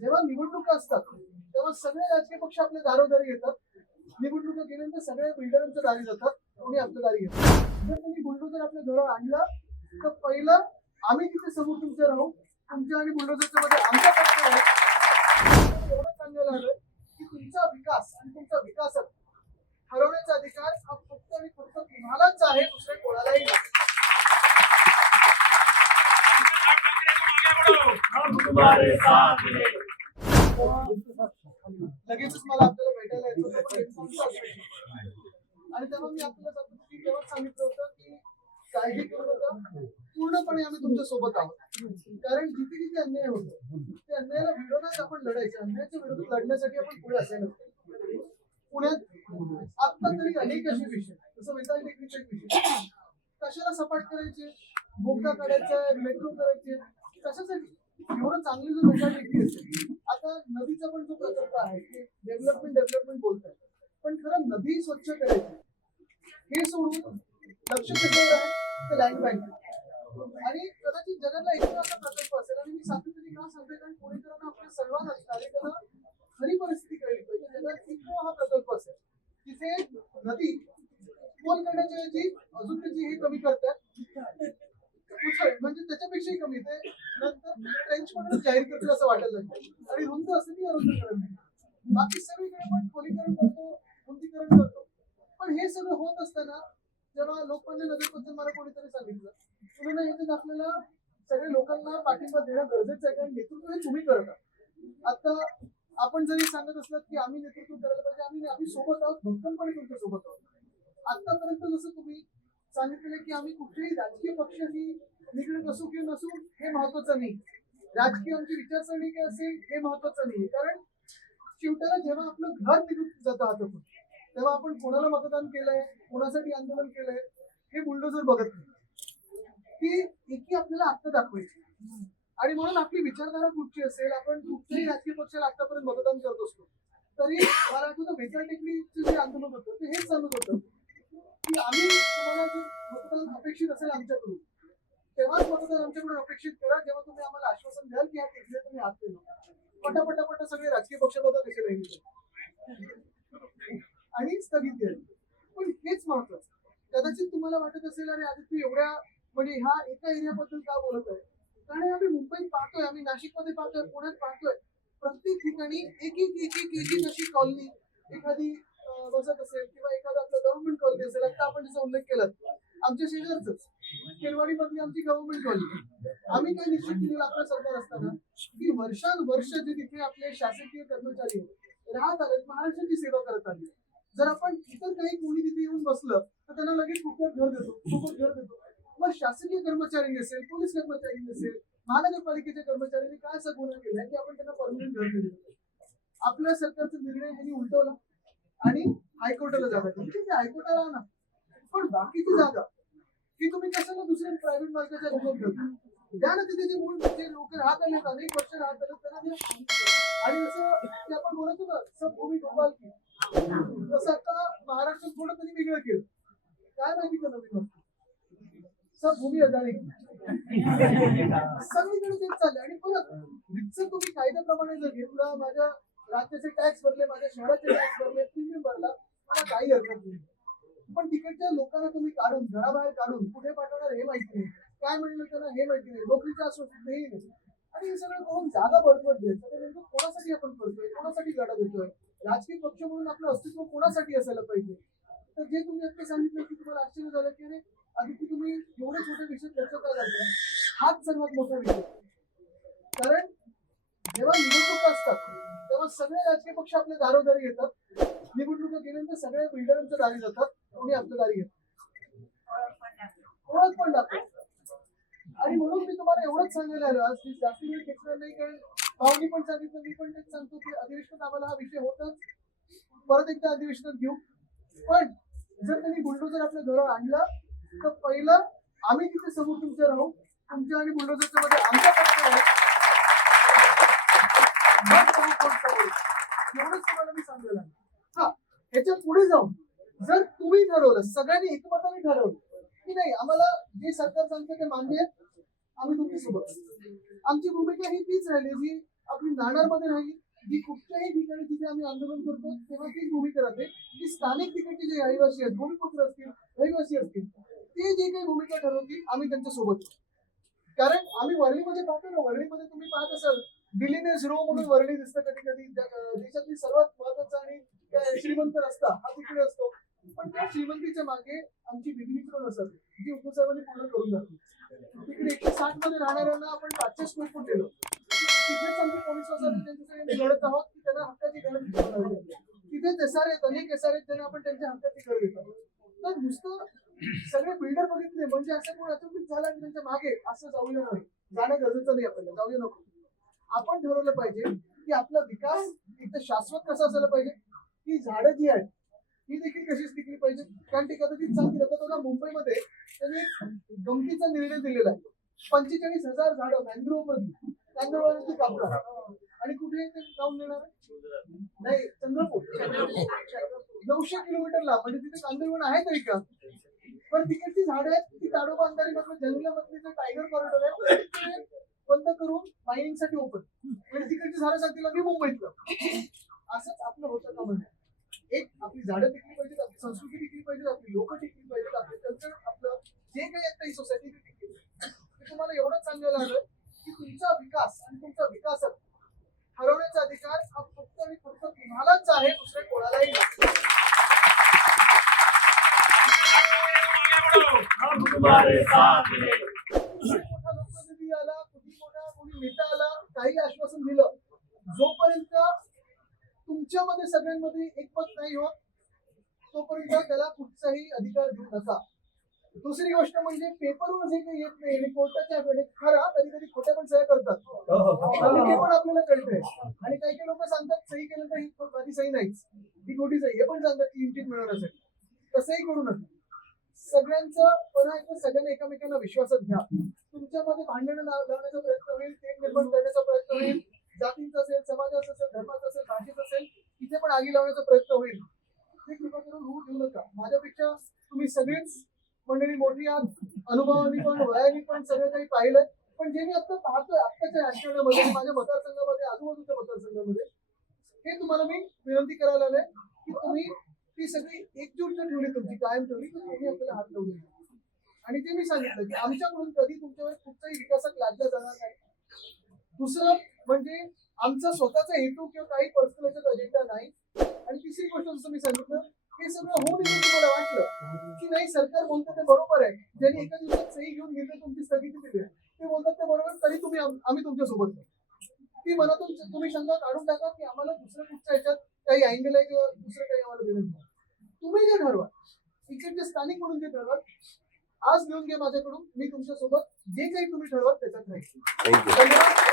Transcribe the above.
जेव्हा निवडणुका असतात तेव्हा सगळे राजकीय पक्ष आपल्या दारोदारी येतात. निवडणुका गेल्यानंतर सगळ्या बिल्डरांच्या दारी जातात, कोणी आपल्या दारी येतात. जर त्यांनी बुलडोजर आपल्या घरावर आणला तर पहिलं आम्ही तिथे समोर तुमच्या राहू, तुमच्या आणि बुलडोजरच्या मध्ये आमचा पक्ष आहे. एवढं सांगायला आलं की तुमचा विकास आणि तुमचा विकास ठरवण्याचा अधिकार हा फक्त आणि फक्त तुम्हालाच आहे, दुसऱ्या कोणालाही नाही. लगेचच मला आपल्याला भेटायला यायचं होतं, पण हेडफोनचं असं. आणि तेव्हा मी आपल्याला तेव्हा सांगितलं होतं की काळजी करू नका, पूर्णपणे आम्ही तुमच्या सोबत आहोत. कारण जिथे जिथे अन्याय होतो त्या अन्यायाला विरोधात आपण लढायचं, अन्यायाच्या विरोधात लढण्यासाठी आपण पुढे असायला पाहिजे. पुण्यात आता तरी अनेक असे विषय, जसं वेताळ टेकडीचा एक विषय, कशाला सपाट करायचे, बोगदा काढायचा, मेट्रो करायचे, कशासाठी? एवढं चांगली जर वेताळ टेकडी असेल. आता नदीचा पण जो प्रकल्प आहे की डेव्हलपमेंट बोलतात, पण खरं नदी स्वच्छ करायची हे सोडून लक्ष केंद्रित आहे ते लँड बँक. आणि कदाचित जगातला एखादा असा प्रकल्प असेल, आणि मी सातत्याने का सांगते कारण पुणेकरांना आपल्या सर्वांना नागरिकांना खरी परिस्थिती कळली पाहिजे. जगात एक हा प्रकल्प असेल तिथे नदी खोल करण्याच्या ऐवजी अजून त्याची हे कमी करतात, म्हणजे त्याच्यापेक्षाही कमी ते नंतर ट्रेंच म्हणून जाहीर करतील असं वाटायला लागतं. आणि रुंद असते ती अरुंदीकरण नाही, बाकी सगळीकडे आपण खोलीकरण करतो, रुंदीकरण करतो. पण हे सगळं होत असताना जेव्हा लोकमान्य नगरबद्दल मला कोणीतरी सांगितलं, तुम्ही ह्याच्यात आपल्याला सगळ्या लोकांना पाठिंबा देणं गरजेचं आहे, कारण नेतृत्व हे तुम्ही करता. आता आपण जरी सांगत असलात की आम्ही नेतृत्व करायला पाहिजे, आम्ही सोबत आहोत, भक्कमपणे तुमच्या सोबत आहोत. आतापर्यंत जसं तुम्ही सांगितलेलं की आम्ही कुठल्याही राजकीय पक्षाशी निगडीत असू किंवा नसू हे महत्वाचं नाही, राजकीय आमची विचारसरणी काय असेल हे महत्वाचं नाही. कारण शेवटाला जेव्हा आपलं घर निघून जातं हातातून तेव्हा आपण कोणाला मतदान केलंय, कोणासाठी आंदोलन केलंय हे बुलडोजर बघत नाही. ती एकी आपल्याला आत्ता दाखवायची. आणि म्हणून आपली विचारधारा कुठची असेल, आपण कुठल्याही राजकीय पक्षाला आतापर्यंत मतदान करत असतो, तरी मला आठवतं वेताळ टेकडीचं जे आंदोलन होतं ते हेच सांगत होतं की आम्ही तुम्हाला जे मतदान अपेक्षित असेल आमच्याकडून तेव्हाच मतदान आमच्याकडून अपेक्षित करा, जेव्हा तुम्ही आम्हाला आश्वासन द्याल की ह्या टेकडीला तुम्ही हात देणार. पटापटा सगळे राजकीय पक्ष बघा कसे राहिले आणि स्थगित केली. पण हेच महत्वाचं. कदाचित तुम्हाला वाटत असेल अरे आदित्य एवढ्या म्हणजे ह्या एका एरियाबद्दल का बोलत आहे, कारण आम्ही मुंबईत पाहतोय, आम्ही नाशिकमध्ये पाहतोय, पुण्यात पाहतोय, प्रत्येक ठिकाणी एक एक अशी कॉलनी एखादी बसत असेल किंवा एखादा आपलं गव्हर्नमेंट कॉलनी असेल. आता आपण जसं उल्लेख केला आमच्या शेजारच केरवाडी मधली आमची गव्हर्नमेंट कॉलनी. आम्ही काय निश्चित केलेलं आपलं सरकार असताना की वर्षानुवर्ष जे तिथे आपले शासकीय कर्मचारी राहत आले, महाराष्ट्राची सेवा करत आली. जर आपण इतर काही कोणी तिथे येऊन बसलं तर त्यांना लगेच फुकट घर देतो. मग शासकीय कर्मचारी असेल, पोलीस कर्मचारी असेल, महानगरपालिकेच्या कर्मचाऱ्यांनी काय असा गुन्हा केला की आपण त्यांना परमनंट घर दिलं. आपल्या सरकारचा निर्णय त्यांनी उलटवला आणि हायकोर्टाला जागा दिली. ठीक आहे, हायकोर्टाला आणा, पण बाकीची जागा की तुम्ही कशाला दुसऱ्या प्रायव्हेट मार्गाच्या लोकांना ठेवता, द्या ना. तिथे जे मूळ जे लोक राहत आले, अनेक वर्ष राहत आले त्यांना द्या. आणि जसं ते आपण बोलतो ना सब भूमी डोबाल की, तसं आता महाराष्ट्रात थोडं तरी वेगळं केलं. काय माहिती का नवीन सब भूमी अदाणी सगळीकडे तेच चाललंय. आणि परत जर तुम्ही कायद्याप्रमाणे जर घेतला, माझ्या राज्याचे टॅक्स भरले, माझ्या शहराचे टॅक्स भरले, प्रीमियम भरला, मला काही हरकत नाही. पण तिकडच्या लोकांना तुम्ही काढून घराबाहेर काढून कुठे पाठवणार हे माहिती नाही, काय म्हणलं त्यांना हे माहिती नाही, नोकरीचा आश्वासन हेही नाही. आणि हे सगळं करून जागा बळकट द्यायचं. नेमकं कोणासाठी आपण करतोय, कोणासाठी लढा देतोय, राजकीय पक्ष म्हणून आपलं अस्तित्व कोणासाठी असायला पाहिजे. तर जे तुम्ही आता सांगितलं की तुम्हाला आश्चर्य झालं की अरे आदित्य तुम्ही एवढे छोटे विषय लक्ष का घालताय, हाच सर्वात मोठा विषय. कारण जेव्हा निवडणुका असतात तेव्हा सगळे राजकीय पक्ष आपल्या दारोदारी येतात. निवडणुका गेल्यानंतर सगळ्या बिल्डरांच्या दारी जातात, कोणी आपल्या दारी येतात, ओळख पण दाखवतात. आणि म्हणून मी तुम्हाला एवढंच सांगायला आलो आज की जास्त वेळ घेतला नाही, कारण भावनी पण सांगितलं, मी पण तेच सांगतो की अधिवेशनात आम्हाला हा विषय होताच, परत एकदा अधिवेशनात घेऊ. पण जर त्यांनी बुलडोजर आपल्या घरावर आणला तर पहिलं आम्ही तिथे समोर तुमच्या राहू, तुमच्या आणि बुलडोजरच्या मध्ये आमचा पक्ष आहे, एवढंच तुम्हाला मी सांगायला. हा, ह्याच्या पुढे जाऊन जर तुम्ही ठरवलं, सगळ्यांनी एकमताने ठरवलं की नाही आम्हाला जे सरकार सांगतं ते मान्य आहे, आम्ही तुमच्या सोबत, आमची भूमिका ही तीच राहिली जी आपली नाणारमध्ये राहिली, जी कुठल्याही ठिकाणी जिथे आम्ही आंदोलन करतो तेव्हा तीच भूमिका राहते की स्थानिक ठिकाणचे जे रहिवासी आहेत, भूमिपुत्र असतील, रहिवासी असतील, ते जे काही भूमिका ठरवतील आम्ही त्यांच्या सोबत आहोत. कारण आम्ही वरळीमध्ये पाहतो ना, वरळीमध्ये तुम्ही पाहत असाल बिलिनेस रो म्हणून वरळी दिसतं कधी कधी. देशातली सर्वात महत्वाचा आणि श्रीमंत रस्ता हा तिकडे असतो, पण त्या श्रीमंतीच्या मागे आमची बिलिनेस रो नसत, जी उद्धव साहेबांनी पूर्ण करून दाखवली. तिकडे 160 मध्ये राहणाऱ्यांना आपण 500 स्क्वेअर फूट दिलं. तिथेच आमचे पोलीस त्यांच्यासाठी लढत आहोत की त्यांना हक्काची घर बनवली. तिथेच एसआर आहेत, अनेक एसआर आहेत, त्यांना आपण त्यांच्या हक्काची घर देतो. तर नुसतं सगळे बिल्डर बघितले म्हणजे असं कोण अचंबित झालं आणि त्यांच्या मागे असं जाऊया नाही, जाणं गरजेचं नाही, आपल्याला जाऊया नको. आपण ठरवलं पाहिजे की आपला विकास एक शाश्वत कसा असायला पाहिजे, की झाडं जी आहेत ही देखील कशीच टिकली पाहिजे. कारण ते कदाचित सांगतील आता बघा, मुंबईमध्ये त्यांनी एक गमतीचा निर्णय दिलेला आहे. 45,000 झाडं मॅनग्रोव्ह मध्ये तांदळावरती कापणार आणि कुठे ते जाऊन देणार नाही, चंद्रपूर 900 किलोमीटरला, म्हणजे तिथे कांदळवन आहे तरी का. पण तिकडची झाडं आहेत ती ताडोबा अंधारी जंगलामधली जे टायगर कॉरिडॉर आहे ते बंद करून मायनिंग साठी ओपन, म्हणजे तिकडची झाडं सांगतील मी मुंबईतलं. असंच आपलं होतं का म्हणजे एक आपली झाडं टिकली पाहिजेत, आपली संस्कृती टिकली पाहिजे, आपली लोक टिकली पाहिजेत, आपले कल्चर, आपलं जे काही आता ही सोसायटी टिकली. तुम्हाला एवढंच सांगायला हवं की तुमचा विकास आणि तुमचा विकासक ठरवण्याचा अधिकार हा फक्त आणि फक्त तुम्हालाच आहे, दुसऱ्या कोणालाही नाही. मोठा लोकप्रतिनिधी आला, कोणी नेता आला, काही आश्वासन दिलं, जोपर्यंत तुमच्यामध्ये सगळ्यांमध्ये एकमत नाही होत तोपर्यंत त्याला कुठचाही अधिकार देऊ नका. दुसरी गोष्ट म्हणजे पेपरवर जे काही येत नाही आणि कोर्टाच्या वेळेत खरा कधी कधी खोट्या पण सह्या करतात, हे पण आपल्याला कळतंय. आणि काही काही लोक सांगतात सही केलं तर ही माझी सही नाहीच, ही खोटी सही, हे पण सांगतात क्लीन चिट मिळवण्यासाठी. तसंही करू नका. सगळ्यांचं पुन्हा एकदा सगळ्यांना एकमेकांना विश्वासात घ्या. तुमच्यामध्ये भांडणं लावण्याचा प्रयत्न होईल, तेढ निर्माण करण्याचा प्रयत्न होईल, जातींचा असेल, समाजाचा असेल, धर्माचा असेल, भाषेचा असेल, तिथे पण आगी लावण्याचा प्रयत्न होईल. ते कृपा करून होऊ देऊ नका. माझ्यापेक्षा तुम्ही सगळीच मंडळी मोठी आहात, अनुभवानी पण वयानी पण सगळं काही पाहिलंय. पण जे मी आता पाहतोय आत्ताच्या राजकारणामध्ये, माझ्या मतदारसंघामध्ये, आजूबाजूच्या मतदारसंघामध्ये, हे तुम्हाला मी विनंती करायला आलोय की तुम्ही ती सगळी एकजूट जर ठेवली, तुमची कायम ठेवली, तर तुम्ही आपल्याला हात लावू नये. आणि ते मी सांगितलं की आमच्याकडून कधी तुमच्यावर कुठचाही विकासक लादला जाणार नाही. दुसरं म्हणजे आमचा स्वतःचा हेतू किंवा काही पर्सनल अजेंडा नाही. आणि तिसरी गोष्ट जसं मी सांगितलं, हे सगळं होऊन तुम्हाला वाटलं की नाही सरकार बोलतं ते बरोबर आहे, ज्यांनी एका दिवसात सही घेऊन निर्णय तुमची स्थगिती दिली आहे ते बोलतात ते बरोबर, तरी तुम्ही आम्ही तुमच्या सोबत नाही. ती मनातून तुम्ही शंका काढून टाका की आम्हाला दुसऱ्या कुठच्या ह्याच्यात काही अँगल आहे किंवा दुसरं काही आम्हाला देणं नाही. तुम्ही जे ठरवा, इकडचे स्थानिक म्हणून जे ठरवा, आज घेऊन घ्या माझ्याकडून, मी तुमच्या सोबत जे काही तुम्ही ठरवा त्याच्यात राहील. धन्यवाद.